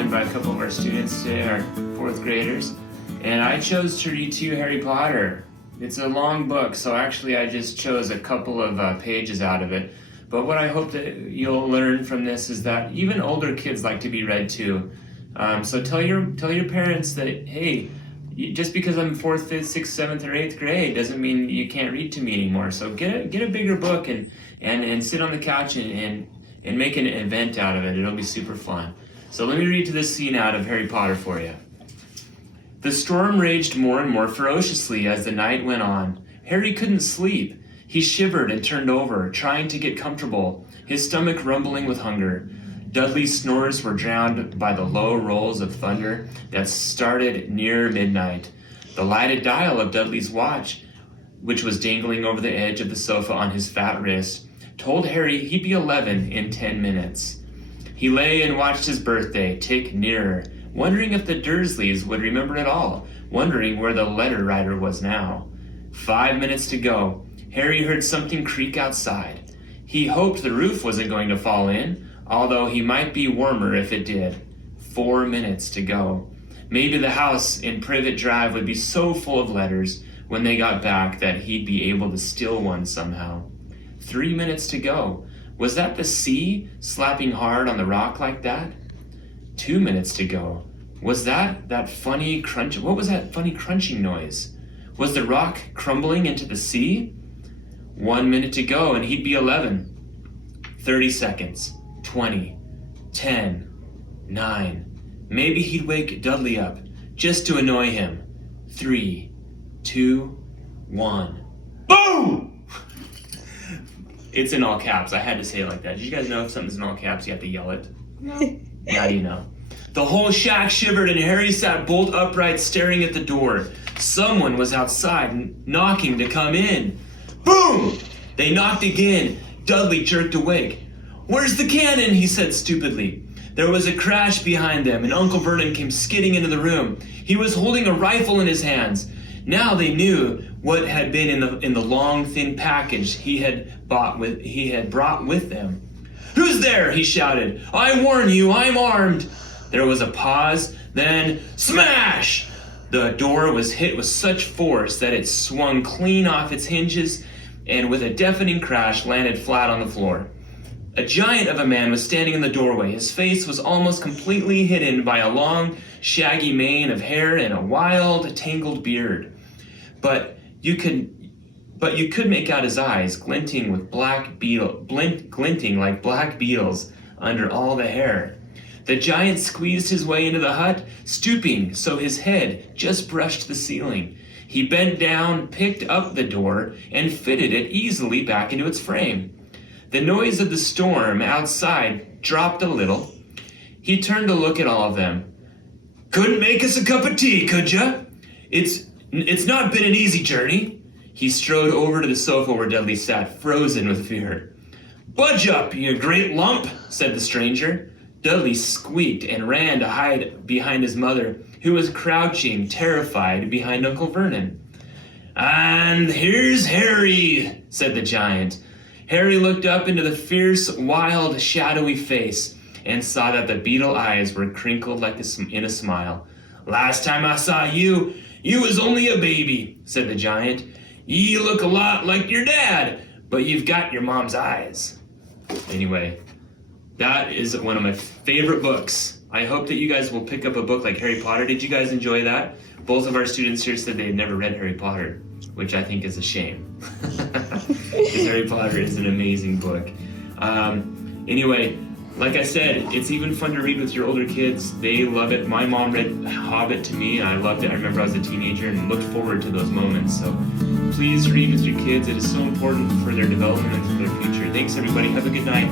joined by a couple of our students today, our fourth graders, and I chose to read to you Harry Potter. It's a long book, so actually I just chose a couple of pages out of it. But what I hope that you'll learn from this is that even older kids like to be read to. So tell your parents that, hey, just because I'm 4th, 5th, 6th, 7th, or 8th grade doesn't mean you can't read to me anymore. So get a bigger book and sit on the couch and make an event out of it. It'll be super fun. So let me read to this scene out of Harry Potter for you. The storm raged more and more ferociously as the night went on. Harry couldn't sleep. He shivered and turned over, trying to get comfortable, his stomach rumbling with hunger. Dudley's snores were drowned by the low rolls of thunder that started near midnight. The lighted dial of Dudley's watch, which was dangling over the edge of the sofa on his fat wrist, told Harry he'd be 11 in 10 minutes. He lay and watched his birthday tick nearer, wondering if the Dursleys would remember it all, wondering where the letter writer was now. 5 minutes to go. Harry heard something creak outside. He hoped the roof wasn't going to fall in, although he might be warmer if it did. 4 minutes to go. Maybe the house in Privet Drive would be so full of letters when they got back that he'd be able to steal one somehow. 3 minutes to go. Was that the sea slapping hard on the rock like that? 2 minutes to go. Was that funny crunch? What was that funny crunching noise? Was the rock crumbling into the sea? 1 minute to go and he'd be 11. 30 seconds. 20, 10, 9. Maybe he'd wake Dudley up just to annoy him. 3, 2, 1. Boom! It's in all caps. I had to say it like that. Did you guys know if something's in all caps, you have to yell it? No. Now you know. The whole shack shivered and Harry sat bolt upright staring at the door. Someone was outside knocking to come in. Boom! They knocked again. Dudley jerked awake. "Where's the cannon?" he said stupidly. There was a crash behind them, and Uncle Vernon came skidding into the room. He was holding a rifle in his hands. Now they knew what had been in the long, thin package he had brought with them. "Who's there?" he shouted. "I warn you, I'm armed." There was a pause, then smash! The door was hit with such force that it swung clean off its hinges and with a deafening crash landed flat on the floor. A giant of a man was standing in the doorway. His face was almost completely hidden by a long, shaggy mane of hair and a wild, tangled beard. But you could make out his eyes glinting like black beetles under all the hair. The giant squeezed his way into the hut, stooping so his head just brushed the ceiling. He bent down, picked up the door, and fitted it easily back into its frame. The noise of the storm outside dropped a little. He turned to look at all of them. "Couldn't make us a cup of tea, could ya? It's not been an easy journey." He strode over to the sofa where Dudley sat, frozen with fear. "Budge up, you great lump," said the stranger. Dudley squeaked and ran to hide behind his mother, who was crouching, terrified, behind Uncle Vernon. "And here's Harry," said the giant. Harry looked up into the wild, shadowy face and saw that the beetle eyes were crinkled in a smile. "Last time I saw you, you was only a baby," said the giant. "You look a lot like your dad, but you've got your mom's eyes." Anyway, that is one of my favorite books. I hope that you guys will pick up a book like Harry Potter. Did you guys enjoy that? Both of our students here said they had never read Harry Potter, which I think is a shame. Because Harry Potter is an amazing book. Anyway, like I said, it's even fun to read with your older kids. They love it. My mom read Hobbit to me, and I loved it. I remember I was a teenager and looked forward to those moments. So please read with your kids. It is so important for their development and for their future. Thanks, everybody. Have a good night.